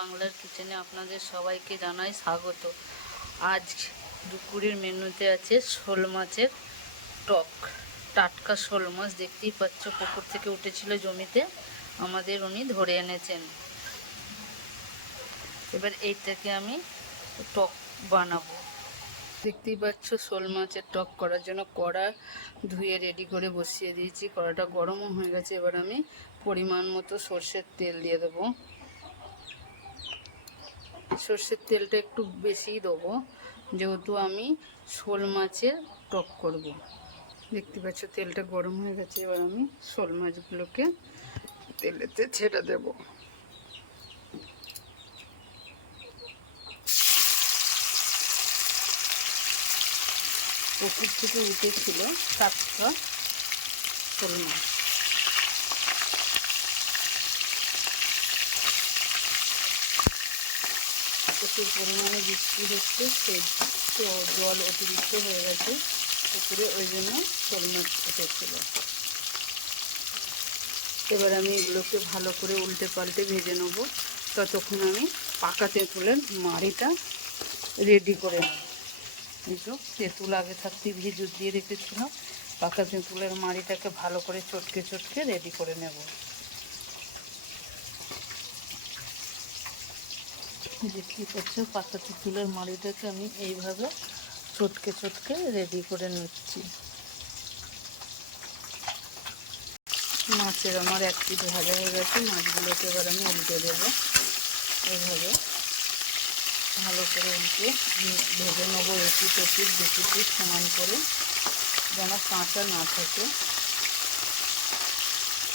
বাংলার কিচেনে আপনাদের সবাইকে জানাই স্বাগত। আজ দুপুরের মেনুতে আছে শোল মাছের টক। টাটকা শোল মাছ দেখতেই পাচ্ছ, পুকুর থেকে উঠেছিল জমিতে, আমাদের উনি ধরে এনেছেন। এবার এইটাকে আমি টক বানাবো। দেখতেই পাচ্ছ শোল মাছের টক করার জন্য কড়া ধুয়ে রেডি করে বসিয়ে দিয়েছি। কড়াটা গরমও হয়ে গেছে। এবার আমি পরিমাণ মতো সর্ষের তেল দিয়ে দেবো। সর্ষের তেলটা একটু বেশিই দেবো, যেহেতু আমি শোল মাছের টক করব। দেখতে পাচ্ছ তেলটা গরম হয়ে গেছে। এবার আমি শোল মাছগুলোকে তেলেতে ছেড়ে দেব। পুকুর থেকে উঠেছিল টাটকা শোল মাছ। প্রচুর পরিমাণে বৃষ্টি হচ্ছে, সেই জল অতিরিক্ত হয়ে গেছে পুকুরে, ওই জন্য শোল মাছ উঠেছিল। এবার আমি এগুলোকে ভালো করে উল্টে পাল্টে ভেজে নেব। ততক্ষণ আমি পাকা তেঁতুলের মাড়িটা রেডি করে নেব। কিন্তু তেঁতুল আগে থাকতে ভিজুর দিয়ে রেখেছিলাম। পাকা তেঁতুলের মাড়িটাকে ভালো করে চটকে চটকে রেডি করে নেব। দেখতে পাচ্ছ পাকা তেঁতুলের মাড়িটাকে আমি এইভাবে চটকে চটকে রেডি করে নিচ্ছি। মাছের আমার এক পিঠ ভাজা হয়ে গেছে। মাছগুলোকে এবার আমি উল্টে দেবো। এইভাবে ভালো করে উল্টে ভেজে নেবো, এপিঠ ওপিঠ দুটি পিঠ সমান করে, যেন কাঁচা না থাকে।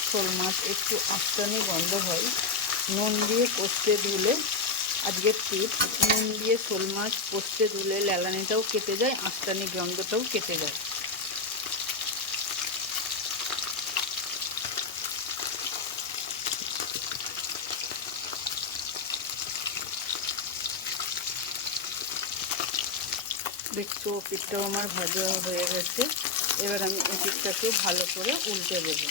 শোল মাছ একটু আঁচটানি গন্ধ হয়। নুন দিয়ে কষতে ধুলে, আজকের টিপ, নুন দিয়ে শোল মাছ কষতে ধুলে লেলানিটাও কেটে যায়, আঁচটানি গন্ধটাও কেটে যায়। দেখছো পিঠটাও আমার ভাজা হয়ে গেছে। এবার আমি এই পিঠটাকে ভালো করে উল্টে দেব।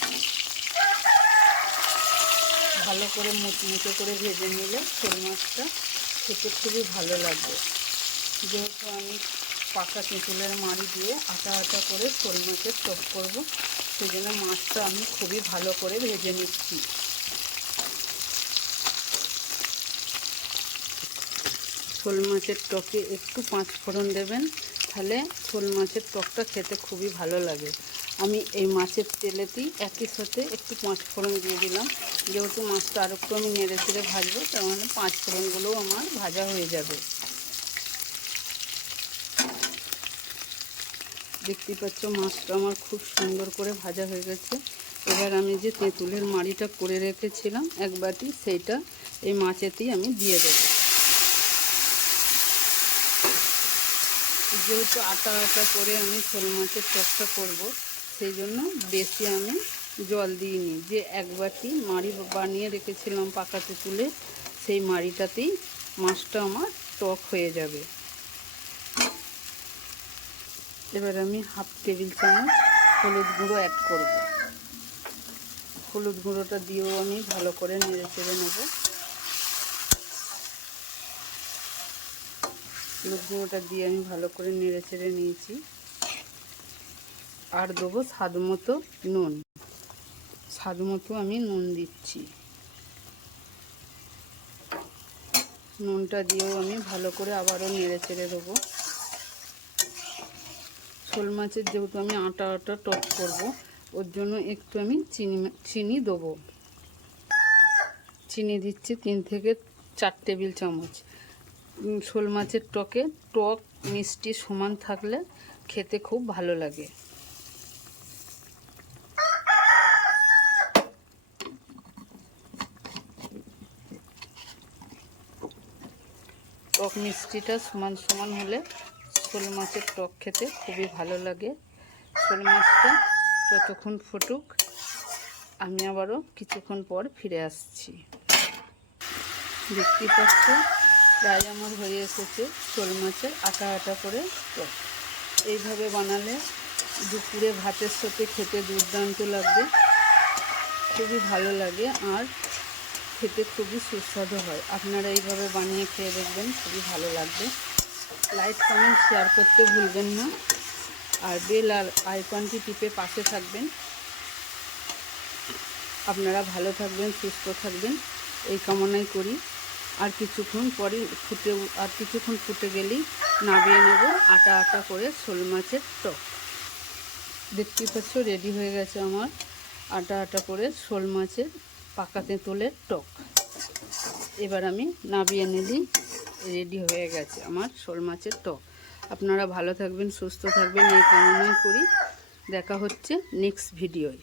ভালো করে মুচমুচে করে ভেজে নিলে শোল মাছটা খেতে খুবই ভালো লাগবে। যেহেতু আমি পাকা তেঁতুলের মাড়ি দিয়ে আটা আটা করে শোল মাছের টক করবো, সেই জন্য মাছটা আমি খুবই ভালো করে ভেজে নিচ্ছি। শোল মাছের টকে একটু পাঁচ ফোড়ন দেবেন, তাহলে শোল মাছের টকটা খেতে খুবই ভালো লাগে। আমি এই মাছের তেলেতেই একই সাথে একটু পাঁচ ফোড়ন দিয়ে দিলাম। যেহেতু মাছটা আর একটু আমি নেড়ে চেড়ে ভাজবো, তার মানে পাঁচ ফোড়নগুলোও আমার ভাজা হয়ে যাবে। দেখতে পাচ্ছ মাছটা আমার খুব সুন্দর করে ভাজা হয়ে গেছে। এবার আমি যে তেঁতুলের মাড়িটা করে রেখেছিলাম এক বাটি, সেইটা এই মাছেতেই আমি দিয়ে দেবো। যেহেতু আটা আটা করে আমি শোল মাছের টকটা করব, সেই জন্য বেশি আমি জল দিইনি। যে এক বাটি মাড়ি বানিয়ে রেখেছিলাম পাকা তেঁতুলে, সেই মাড়িটাতেই মাছটা আমার টক হয়ে যাবে। এবার আমি হাফ টেবিল চামচ হলুদ গুঁড়ো অ্যাড করব। হলুদ গুঁড়োটা দিয়েও আমি ভালো করে নেড়ে চেড়ে নেব। হলুদ গুঁড়োটা দিয়ে আমি ভালো করে নেড়ে চেড়ে নিয়েছি। আর দেবো স্বাদ মতো নুন। স্বাদ মতো আমি নুন দিচ্ছি। নুনটা দিয়েও আমি ভালো করে আবারও নেড়ে চেড়ে দেবো। শোল মাছের যেহেতু আমি আটা আটা টক করব, ওর জন্য একটু আমি চিনি দেবো। চিনি দিচ্ছি 3 থেকে 4 টেবিল চামচ। শোল মাছের টকে টক মিষ্টি সমান থাকলে খেতে খুব ভালো লাগে। টক মিষ্টিটা সমান সমান হলে শোল মাছের টক খেতে খুবই ভালো লাগে। শোল মাছটা ততক্ষণ ফুটুক, আমি আবারও কিছুক্ষণ পর ফিরে আসছি। দেখতে পাচ্ছ প্রায় আমার হয়ে এসেছে শোল মাছের আটা আটা করে টক। এইভাবে বানালে দুপুরে ভাতের সাথে খেতে দুর্দান্ত লাগবে, খুবই ভালো লাগে। আর খেতে খুবই সুস্বাদু হয়। আপনারা এইভাবে বানিয়ে খেয়ে দেখবেন, খুবই ভালো লাগবে। লাইক কমেন্ট শেয়ার করতে ভুলবেন না, আর বেল আর আইকনটি টিপে পাশে থাকবেন। আপনারা ভালো থাকবেন, সুস্থ থাকবেন এই কামনাই করি। আর কিছুক্ষণ ফুটে গেলেই নামিয়ে নেব আটা আটা করে শোল মাছের টক। দেখতেই পাচ্ছ রেডি হয়ে গেছে আমার আটা আটা করে শোল মাছের পাকা তেঁতুলের টক। এবার আমি নামিয়ে নিলেই রেডি হয়ে গেছে আমার শোল মাছের টক। আপনারা ভালো থাকবেন, সুস্থ থাকবেন এই কামনাই করি। দেখা হচ্ছে নেক্সট ভিডিওয়।